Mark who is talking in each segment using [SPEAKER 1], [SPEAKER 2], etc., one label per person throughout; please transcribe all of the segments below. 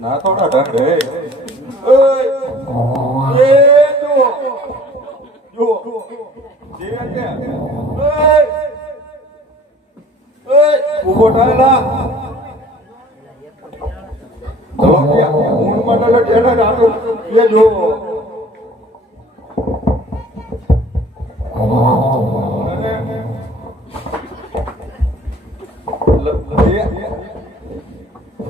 [SPEAKER 1] ના થોડા ઢંઢે ઓય એ જો જો જીવે કે ઓય ઓય ઊભો થાય ના ચલો ત્યાં ઊંડમાં ડલે ટેડા રાતો એ જો ઊભો થાય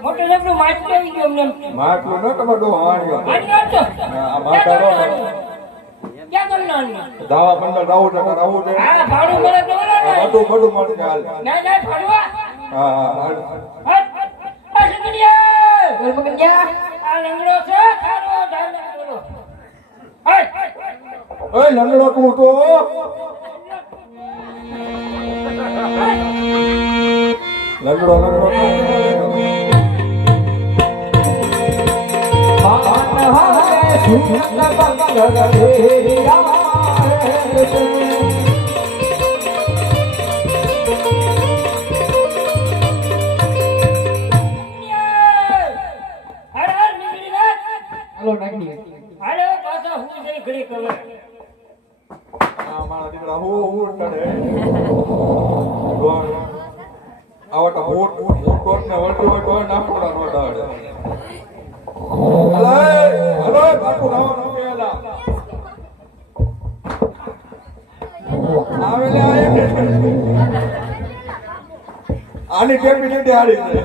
[SPEAKER 2] મોટો લેપડો માટી આવી ગયો અમને
[SPEAKER 1] માટલું ન તમારો હાણ્યો
[SPEAKER 2] માટી નાખતો
[SPEAKER 1] આ માથા રો
[SPEAKER 2] ક્યાં કરવાનું
[SPEAKER 1] દાવા પંદર રાવું છે રાવું છે.
[SPEAKER 2] હા ભાડું મળે તો
[SPEAKER 1] બધું બધું મળી જાય
[SPEAKER 2] ના ના ભાડવા
[SPEAKER 1] હા હા હાલ.
[SPEAKER 2] હટ આ સુકન્યા
[SPEAKER 3] બોલ મગનિયા
[SPEAKER 2] આ લંગડો છે ખાડો ધાર લંગડો હટ.
[SPEAKER 1] ઓય લંગડો તું લંગડો લંગડો. ನನ್ನ ಬಂದದ ಬೇರಿಯ ટેપી દે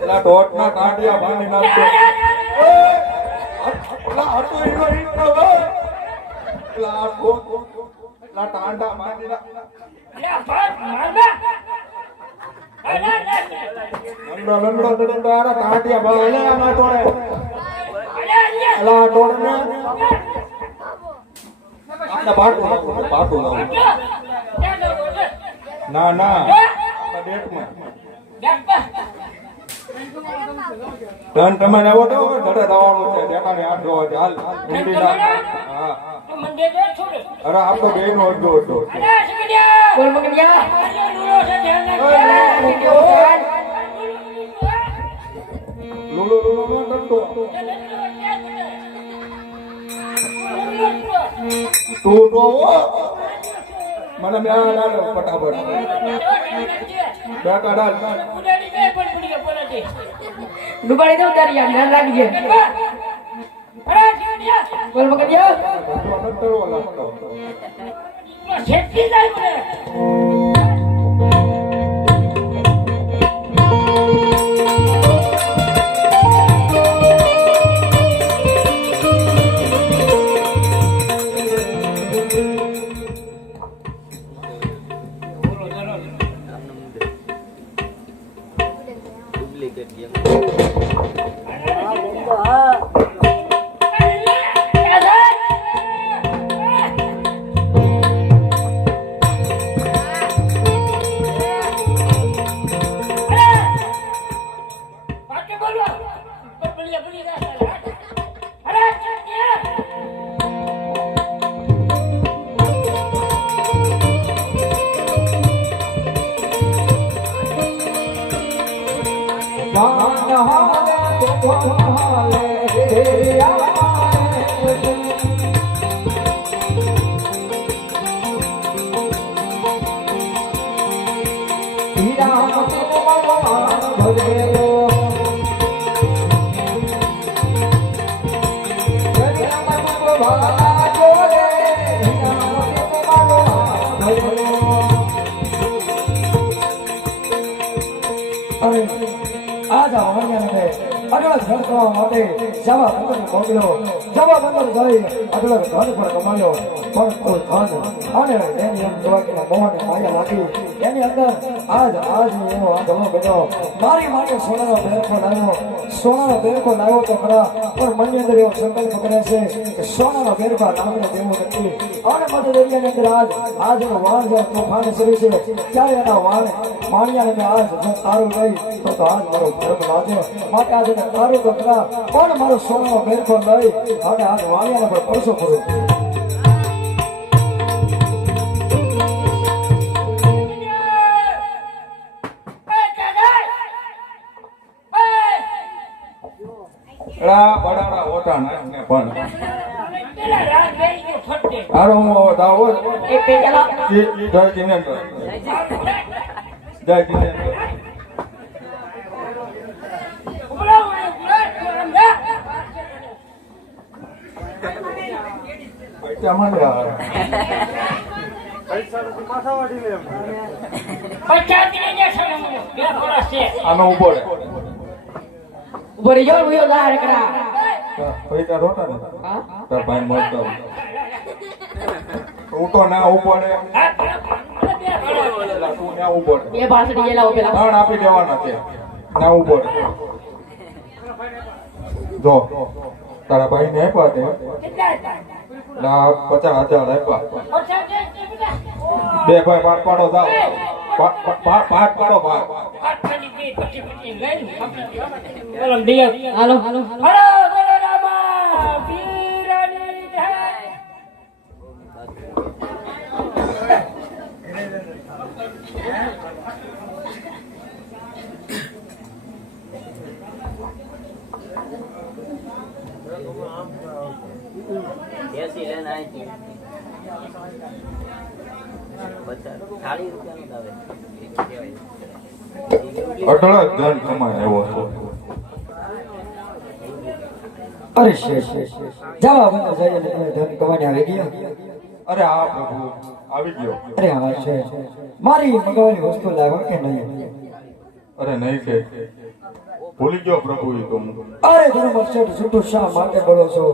[SPEAKER 1] હારી છે ના કાંડિયા ભાંડી નાખતો એલા હતો ઈનો ઈનો ઓય એલા આ ટાંડા ભાંડી નાખ
[SPEAKER 2] ભાગ
[SPEAKER 1] પાટું નાખું. ના ના. ધન તમારે આવો તો ઘરે દાવાનું છે. ડેટાને આઠ જોવા છે હાલ. ઊંડીના હા. અરે આપ તો બે નો અડધો અડધો
[SPEAKER 3] બોલ મગડિયા
[SPEAKER 1] લુલો લુલો નો કરતો તું તો મને બે ડાલો ફટાફટ. બે ડાલ.
[SPEAKER 3] ડુબાડી દઉં દરિયા ધ્યાન રાખજે. બોલ મગનિયા
[SPEAKER 1] ધંધો ન કરવો લાગતો
[SPEAKER 2] છેટકી જાય મને.
[SPEAKER 3] માન કરવા માટે જવા બંદર મોકલ્યો જવા બંદર જઈ અઢળક ધન પણ કમાયો. પણ કોઈ ધન અને એની અંદર મોહને માયા લાગી. એની અંદર
[SPEAKER 4] આજ આજ એનો આ ગમો બન્યો મારી માટે સોનાનો બેરખો લાવ્યો સોનાનો બેરખો લાવ્યો તો ખરા, પણ મનની અંદર એવો સંકલ્પ કરે છે કે સોનાનો બેરખો નામને દેવો નથી. અને મધ્ય દરિયાની અંદર આજ આજ એનો વાણ જ્યારે તોફાન શરૂ છે. ત્યારે એના વાણ માણિયાને મેં આજ જો તારું લઈ તો આજ મારો ધર્મ લાગે માટે આજ તારું તો ખરા, પણ મારો સોનાનો બેરખો લઈ અને આજ વાણિયાને પણ પરસો કરું
[SPEAKER 1] પણ હારો હું દાવો જય જિનેન્દ્ર. જય જિનેન્દ્ર. આનો ઊભો
[SPEAKER 2] ઊભો રહી જાઓ
[SPEAKER 1] પૈસા રોટા ને? તાર ભાઈ મળતા તો ના રે તું ના
[SPEAKER 2] પેલા.
[SPEAKER 1] ત્રણ આપી દેવાના છે. ના રે જો. તારા ભાઈ ને આપ્યા તે ના, પચાસ હજાર આપ્યા. બે ભાઈ પાટ પાડો જાઓ. પા- પા- પા- પાંચ પાડો ભાગ
[SPEAKER 2] હાલો હાલો હાલો બોલો રામા પીરની જય
[SPEAKER 5] એસી લઈને આવી હતી રૂપિયાનું આવે.
[SPEAKER 1] અઢળક ધન કમાય એવો છે
[SPEAKER 4] અરે શેર જવા બંધ જઈએ ધન કમાને આવી ગયા.
[SPEAKER 1] અરે હા પ્રભુ આવી ગયો.
[SPEAKER 4] અરે હા છે મારી મગાવેલી વસ્તુ લાવ્યો કે નહીં?
[SPEAKER 1] અરે નહીં છે ભૂલી ગયો પ્રભુ એ તો
[SPEAKER 4] અરે ધર્મ શેઠ છૂટું શા માટે બોલો છો?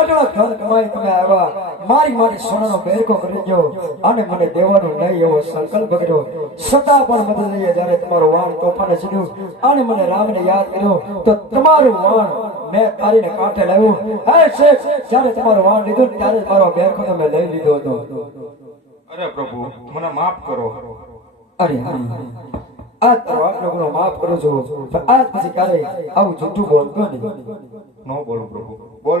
[SPEAKER 4] અટલા ધન કમાઈ તમે આવ્યા. મારી મારી સોનાનો બેરકો કરી ગયો અને મને દેવાનો નહીં એવો સંકલ્પ કર્યો. છતાં પણ મદદ લઈએ જ્યારે તમારું વાણ તોફાને ચડ્યું અને મને રામને યાદ કર્યો તો તમારું વાણ મેં કાઢીને કાંઠે લાવ્યું. હે શેઠ જ્યારે તમારું વાણ લીધું ત્યારે મારો બેરકો તમે મેં લઈ લીધો હતો.
[SPEAKER 1] અરે પ્રભુ મને માફ કરો.
[SPEAKER 4] અરે હા. આજ તારો આટલો ગુનો માફ કરો છું? આજ પછી ક્યારે આવું જૂઠું બોલતો નહીં
[SPEAKER 1] બોલો પ્રભુ બોલ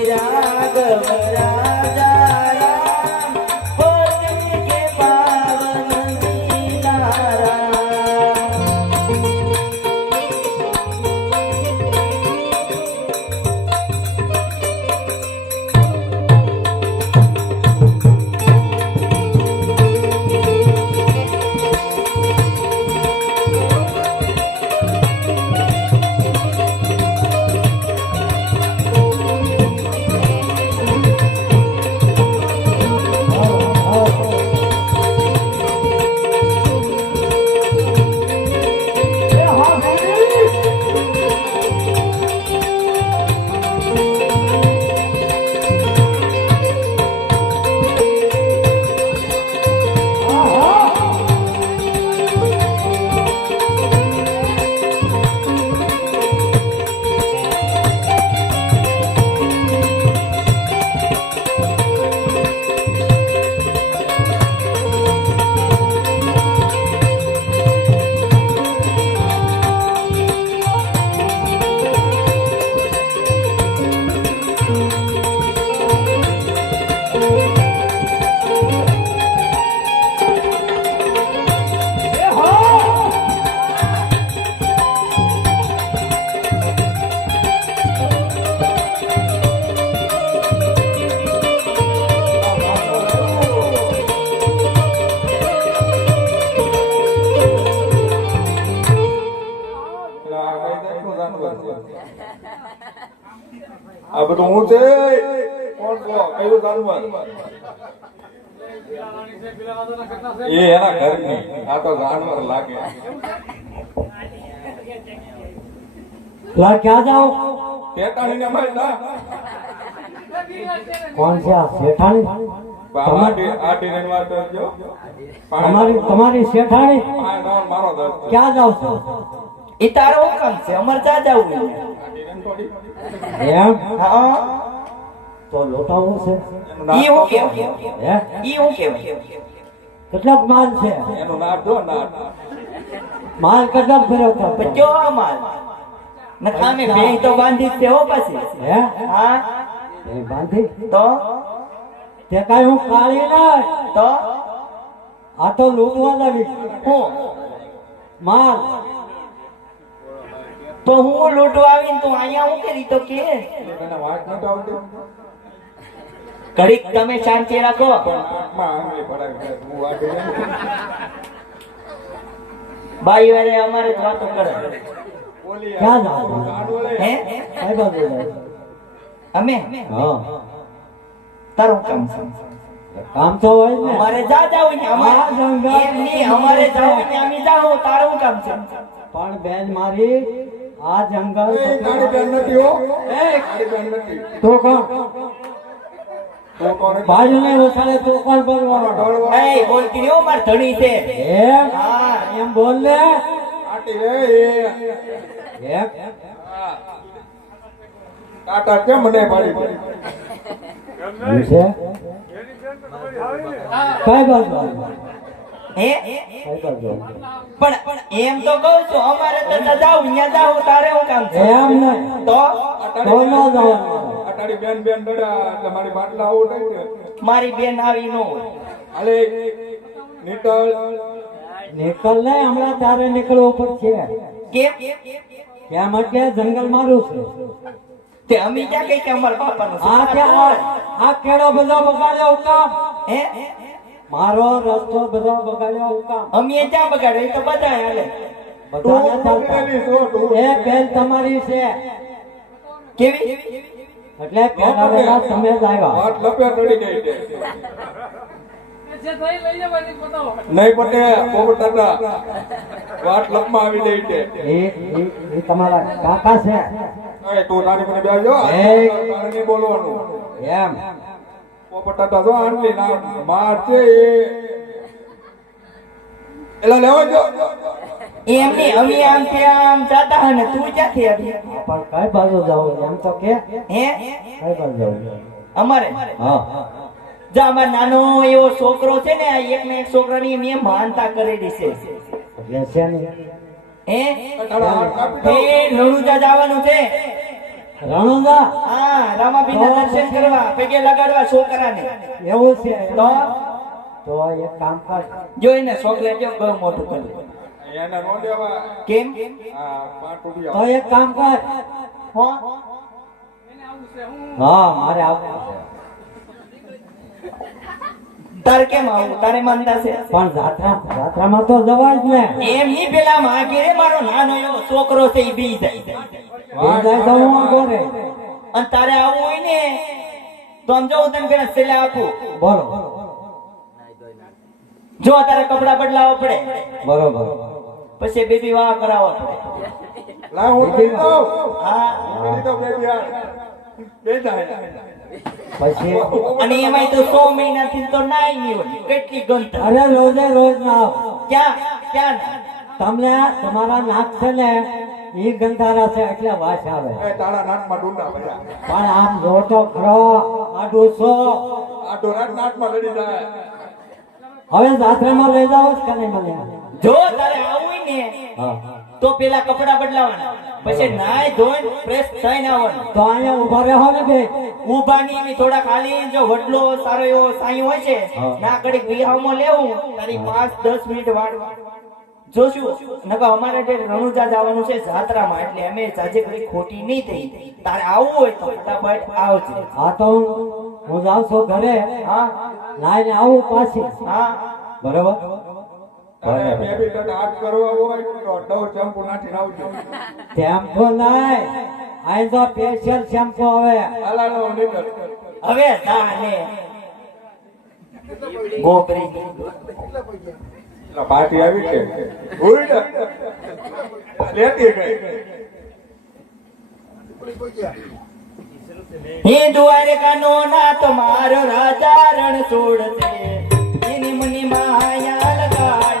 [SPEAKER 1] બધું હું છે? કોણ કહો? કયું જાનવર એ એના ઘરની. આ તો જાનવર લાગે.
[SPEAKER 6] લા ક્યાં જાઓ?
[SPEAKER 1] શેતાણીને મારી ના
[SPEAKER 6] કોણ છે આ શેઠાણી? તમારી તમારી
[SPEAKER 1] મારો
[SPEAKER 6] ક્યાં જાવ છો?
[SPEAKER 7] એ તારો હુકમ કામ છે. અમારે ત્યાં જવું
[SPEAKER 6] એમ? તો લોટાવું છે?
[SPEAKER 7] ઈ હું
[SPEAKER 1] તો
[SPEAKER 7] કેમ
[SPEAKER 6] હે?
[SPEAKER 7] ઈ હું કેવાય
[SPEAKER 6] કેટલાક માલ છે.
[SPEAKER 1] એનો નામ દો નામ
[SPEAKER 6] માલ કેટલાક ફેરવતા
[SPEAKER 7] જો અમાર નખામે ભેંસ તો બાંધી છે હો પછી.
[SPEAKER 6] હે?
[SPEAKER 7] હા?
[SPEAKER 6] એ બાંધી?
[SPEAKER 7] તો?
[SPEAKER 6] તે કાઈ હું કાળી ના?
[SPEAKER 7] તો?
[SPEAKER 6] આ તો લૂંટવા લાવી
[SPEAKER 7] હું?
[SPEAKER 6] માલ.
[SPEAKER 7] તો હું લૂંટવા આવીને તું અહીંયા હું કરી તો કે?
[SPEAKER 1] તને વાત નથી આવતી?
[SPEAKER 7] ઘડીક તમે શાંતિ રાખો. ભાઈ વારે અમારે જ વાતો કરે.
[SPEAKER 6] ક્યાં જાવ
[SPEAKER 7] હે?
[SPEAKER 6] કઈ બાજુ
[SPEAKER 7] અમે?
[SPEAKER 6] હા.
[SPEAKER 7] તારું કામ છે.
[SPEAKER 6] કામ તો હોય ને.
[SPEAKER 7] અમારે જા જાવ ને અમારે જાવ ને અમે જાવ તારું કામ છે.
[SPEAKER 6] પણ બેન મારી આ જંગલ
[SPEAKER 1] ગાડી બેન નથી હો એ ગાડી બેન નથી
[SPEAKER 6] તો કોણ?
[SPEAKER 1] તો
[SPEAKER 6] ને વસાડે તો કોણ બોલવાનો?
[SPEAKER 7] એ બોલતી નહીં હો, માર ધણી છે.
[SPEAKER 6] એમ?
[SPEAKER 7] હા.
[SPEAKER 6] એમ બોલ ને
[SPEAKER 1] આટી એ એ.
[SPEAKER 6] એમ?
[SPEAKER 1] ટાટા કેમ મને પાડી
[SPEAKER 6] છે? કઈ બાજુ
[SPEAKER 7] હે? પણ એમ તો કહું છું અમારે તો તો જાવ અહીંયા જાવ તારે હું કામ છે?
[SPEAKER 6] એમ ને?
[SPEAKER 7] તો?
[SPEAKER 6] તો ન જવાનું
[SPEAKER 1] અટાડી બેન બેન ડડા એટલે મારી બાટલા આવું થાય
[SPEAKER 7] મારી બેન આવી નો
[SPEAKER 1] અલે નીટલ
[SPEAKER 6] નીકળ ને હમણાં તારે નીકળવું પડશે.
[SPEAKER 7] કેમ?
[SPEAKER 6] કેમ એટલે જંગલ મારું છે.
[SPEAKER 7] તે અમે ક્યાં કઈ કે અમારા બાપાનું?
[SPEAKER 6] આ કે આ કેળો બધો બગાડ્યો કામ.
[SPEAKER 7] હે?
[SPEAKER 6] મારો રસ્તો બધા બગાડ્યો હું કામ?
[SPEAKER 7] અમે ક્યાં બગાડે એ તો બધા હાલે.
[SPEAKER 6] બધાને બેન તમારી છે.
[SPEAKER 7] કેવી?
[SPEAKER 6] એટલે પેલા તમે જ આવ્યા
[SPEAKER 1] નહીં પટે પોપટ દાદા લપમાં આવી ગઈ છે.
[SPEAKER 6] એ તમારા કાકા છે.
[SPEAKER 1] તું તારી મને બેસજો
[SPEAKER 6] એ.
[SPEAKER 1] તારે નહીં બોલવાનું.
[SPEAKER 6] એમ.
[SPEAKER 1] પોપટ દાદા જો ના માર એલા લેવા જો
[SPEAKER 7] એમ નહીં અમે આમ ત્યાં આમ જાતા હોય તું ક્યાંથી આવી?
[SPEAKER 6] પણ કઈ બાજુ જવું એમ તો કે.
[SPEAKER 7] હે?
[SPEAKER 6] કઈ બાજુ જવું
[SPEAKER 7] અમારે?
[SPEAKER 6] હા.
[SPEAKER 7] જો અમાર નાનો એવો છોકરો છે ને એક ને એક છોકરાની મેં માનતા કરેલી છે.
[SPEAKER 6] ને.
[SPEAKER 7] હે? એ
[SPEAKER 1] દઉં
[SPEAKER 7] જવાનું છે.
[SPEAKER 6] રણુદા
[SPEAKER 7] હા રામાપીરના દર્શન કરવા પગે લગાડવા છોકરાને.
[SPEAKER 6] એવું છે?
[SPEAKER 7] તો?
[SPEAKER 6] તો એક કામ કર.
[SPEAKER 7] જોઈને છોકરા કેમ બહુ મોટું કર્યું?
[SPEAKER 1] એને નો દેવા
[SPEAKER 7] કેમ?
[SPEAKER 6] તો એક કામ કર.
[SPEAKER 7] હો.
[SPEAKER 6] હા મારે આવવું છે.
[SPEAKER 7] તારે કેમ આવું? તારે માનતા છે?
[SPEAKER 6] પણ જાત્રા જાત્રામાં તો જવાય જ ને.
[SPEAKER 7] એમ નહીં પેલા માગે રે મારો નાનો એવો છોકરો છે ઈ બી જાય.
[SPEAKER 6] એ જાય તો હું આગો
[SPEAKER 7] અને તારે આવું હોય ને તો આમ જો હું તને પેલા આપું.
[SPEAKER 6] બોલો.
[SPEAKER 7] જો તારે કપડા બદલાવવા પડે.
[SPEAKER 6] બરોબર.
[SPEAKER 7] પછી બેબી વાહ કરાવો પડે.
[SPEAKER 1] લા હું કરી દઉં
[SPEAKER 7] હા.
[SPEAKER 1] કરી દઉં બે યાર બે જાય
[SPEAKER 6] પછી?
[SPEAKER 7] અને એમાંય તો સો મહિનાથી તો નાય નહીં કેટલી ગંત
[SPEAKER 6] અરે રોજે રોજ ના
[SPEAKER 7] ક્યાં? ક્યાં
[SPEAKER 6] તમને તમારા નાક છે ને ઈ ગંધારા છે એટલે વાસ આવે.
[SPEAKER 1] એ તારા નાકમાં ડુંડા બધા
[SPEAKER 6] પણ આમ જો તો ખરો આડું છો.
[SPEAKER 1] આ ડોરાટ નાકમાં લડી જાય.
[SPEAKER 6] હવે જાત્રામાં લઈ જાઓ કે નહીં મને
[SPEAKER 7] જો તારે આવું ને
[SPEAKER 6] હા.
[SPEAKER 7] તો પેલા કપડા બદલાવાના. પછી નાય ધોઈ ફ્રેશ થઈને આવવાનું.
[SPEAKER 6] તો અહીંયા ઊભા રહેવા ને બે.
[SPEAKER 7] ઊભા ની એની થોડા ખાલી જો વડલો સારો એવો સાઈ હોય છે ના કડીક વિહાવમાં લેવું તારી પાંચ દસ મિનિટ વાળવા જોશું નકા અમારે રણુજા જવાનું છે જાત્રામાં એટલે અમે જાજે કોઈ ખોટી નહીં થઈ. તારે આવવું હોય તો ફટાફટ આવજે.
[SPEAKER 6] હા તો હું જાઉં છું ઘરે.
[SPEAKER 7] હા.
[SPEAKER 6] નાઈને આવું પાછી.
[SPEAKER 7] હા.
[SPEAKER 6] બરોબર?
[SPEAKER 1] તારે બે બી તને હાથ કરવા હોય તો ડવ ચંપુ નાખીને આવજો
[SPEAKER 6] તેમ તો નાય
[SPEAKER 8] આ તો સ્પેશિયલ શેમ્પુ આવે
[SPEAKER 1] અલાનો નીકળ
[SPEAKER 7] હવે તાને ગોપરી
[SPEAKER 1] પાર્ટી આવી છે. લેતી ગઈ.
[SPEAKER 7] હે દ્વારકાનો નાથ મારો રાજા રણ છોડશે એની મુની માયા લગાડી.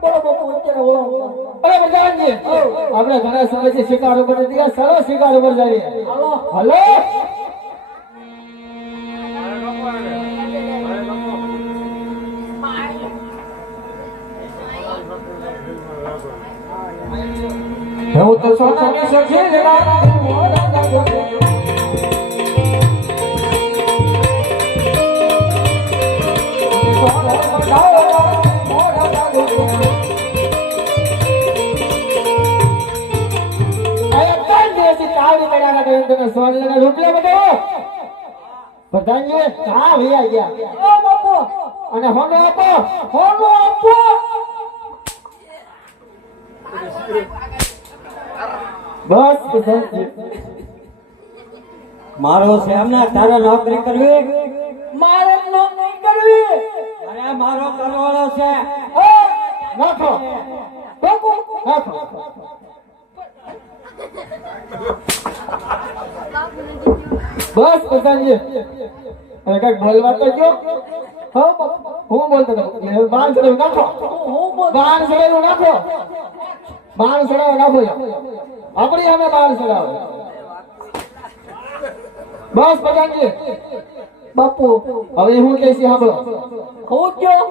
[SPEAKER 8] બોલો બાપુ અત્યારે બોલો અરે બધાજી આપણે ઘણા સમયથી શિકાર ઉપર સરસ શિકાર ઉપર જઈએ હાલો. હું તો સોનાની સખી જરા પ્રધાનજી હા ભૈયા ગયા. અને હોનો આપો હોનો આપો. બસ
[SPEAKER 6] મારો છે એમને તારે નોકરી કરવી?
[SPEAKER 8] મારે નોકરી કરવી.
[SPEAKER 6] અરે મારો કરવાળો છે.
[SPEAKER 8] નાખો. નાખો નાખો. બસ પ્રધાનજી અરે કંઈક ભલવા તો જો હું બોલતો હતો. બાણ સડેલું નાખો. બાણ સડેલું નાખો. બાણ સડાવો નાખો. આપણી અમે બાણ સડાવો બસ પ્રધાનજી બાપુ. હવે હું કહીશ સાંભળો હું કયો?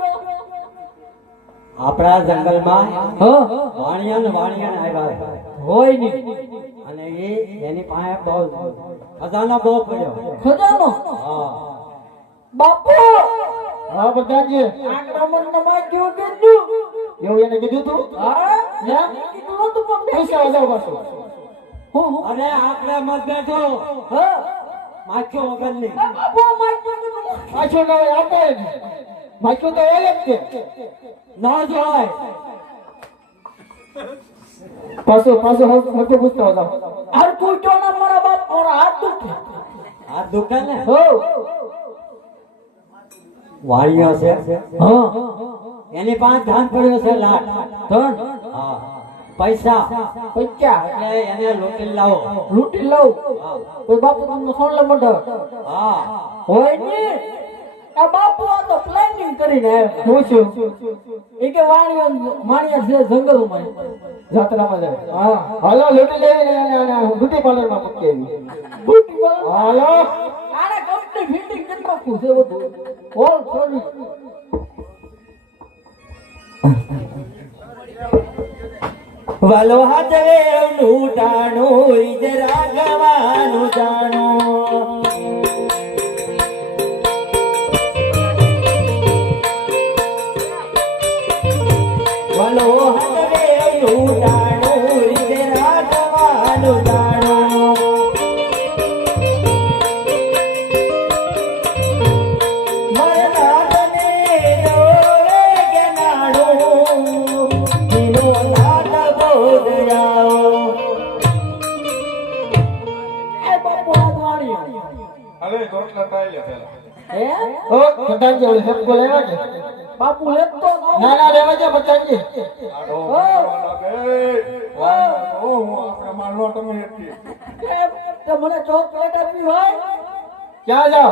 [SPEAKER 6] આપણા જંગલમાં
[SPEAKER 8] હા?
[SPEAKER 6] વાણિયા ને વાણિયા આવ્યા
[SPEAKER 8] હોય નહીં
[SPEAKER 6] અને એ એની પાસે બહુ ખજાનો બહુ પડ્યો.
[SPEAKER 8] ખજાનો?
[SPEAKER 6] હા.
[SPEAKER 8] બાપુ! હા બધા આક્રમણ નમાં કયો કીધું એવું એને કીધું તું? હા? એમ કીધું નતું પણ પૈસા વધારે પાછું. હું હું?
[SPEAKER 6] અરે આપણે મત બેઠો.
[SPEAKER 8] હા?
[SPEAKER 6] માખ્યો વગરની.
[SPEAKER 8] બાપુ માછો ન હોય આપે ને માછો તો હોય જ છે
[SPEAKER 6] ન જોવાય.
[SPEAKER 8] પાછો પાછો હરખું પૂછતો હતો હરખું જો ના મારા બાપ મારા હાથ દુખે.
[SPEAKER 6] હાથ દુખે ને?
[SPEAKER 8] હો.
[SPEAKER 6] વાણિયો છે?
[SPEAKER 8] હા.
[SPEAKER 6] એની પાંચ ધાન પડ્યો છે
[SPEAKER 8] લાખ.
[SPEAKER 6] હા. પૈસા?
[SPEAKER 8] પૈસા?
[SPEAKER 6] એટલે એને લૂંટી લાવો.
[SPEAKER 8] લૂંટી લઉં કોઈ બાપુ તમને સોનલે મોઢો?
[SPEAKER 6] હા.
[SPEAKER 8] હોય ને? આ બાપુ આ તો પ્લાનિંગ કરીને પૂછ્યું એ કે વાણિયા માણિયા છે જંગલમાં. જાત્રામાં જાય. હા. હાલો લૂંટી લેવી અને બ્યુટી પાર્લરમાં મૂકી બ્યુટી પાર્લર હાલો. આને કંપની ફિટિંગ કરી નાખું છે બધું. ઓલ સોરી
[SPEAKER 7] વાલો હાથ વેવનું ટાણું ઈજ રાગવાનું જાણું. હવે રોટલા પાયલા પેલા. ઓ
[SPEAKER 8] પટાજી ઓલે હેપકો લેવા કે બાપુ હેપકો ના ના લેવા જા પટાજી
[SPEAKER 1] આડો ઓ ઓ આપણે માલ નો તમે હેપકી કે
[SPEAKER 8] મને ચોકલેટ આપી હોય. ક્યાં જાવ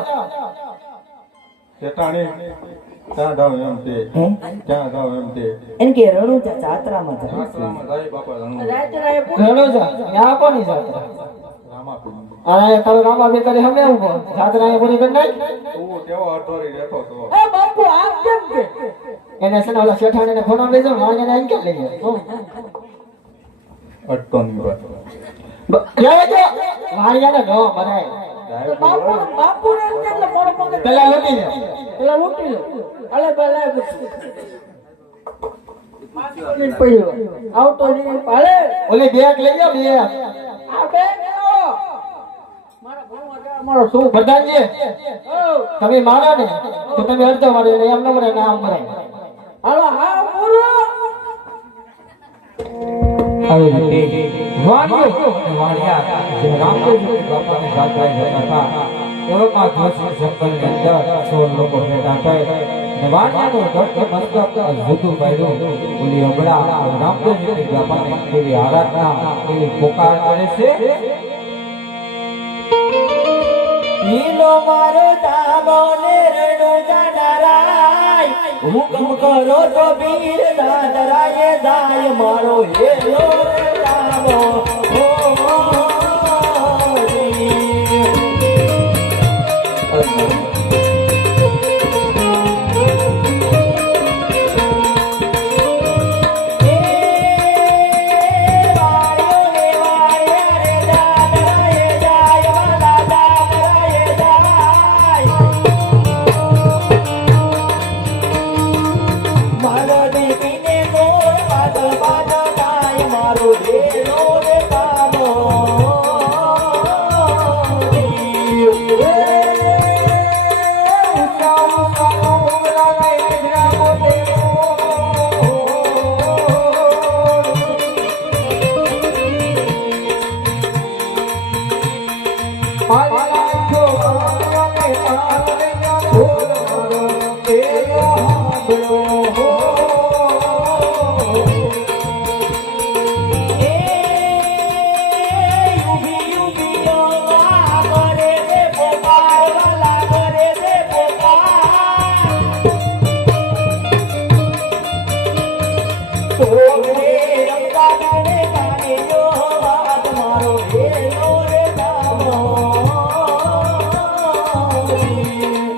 [SPEAKER 1] ચેટાણી ત્યાં જાવ એમ તે? ત્યાં જાવ એમ તે?
[SPEAKER 7] એમ કે રણુજા જાત્રામાં જાય.
[SPEAKER 1] જાત્રામાં જાય બાપા
[SPEAKER 8] રણુજા. રણુજા ત્યાં કોની જાત્રા? અને તારો રામા બે કરી હમે ઊભો જાત્રા એને છે ને ફોન લઈ જાવ માણને જો પેલા લૂટી લે લઈ આ બેગ લેવો મારો શું પ્રધાનજી તમે મારા ને તો તમે અડધો મારે એમ ન મરે ના મરે. હાલો હા પૂરો.
[SPEAKER 3] આવી રીતે વાણિયો વાણિયા જે રામદેવજી બાપાને ગાતા જતા હતા એવામાં જોશી જંગલની અંદર સોળ લોકો ભેગા થઈ અને વાણિયાનો ધડ મસ્તક જુદું પાડ્યું. ઓલી હમણાં રામદેવજી બાપાને એવી આરાધના એવી પોકાર કરે છે.
[SPEAKER 7] લીલો મારો તાબો ને રણુજા ડરાય હુકમ કરો તો બીર દાદરાય દાય મારો હેલો.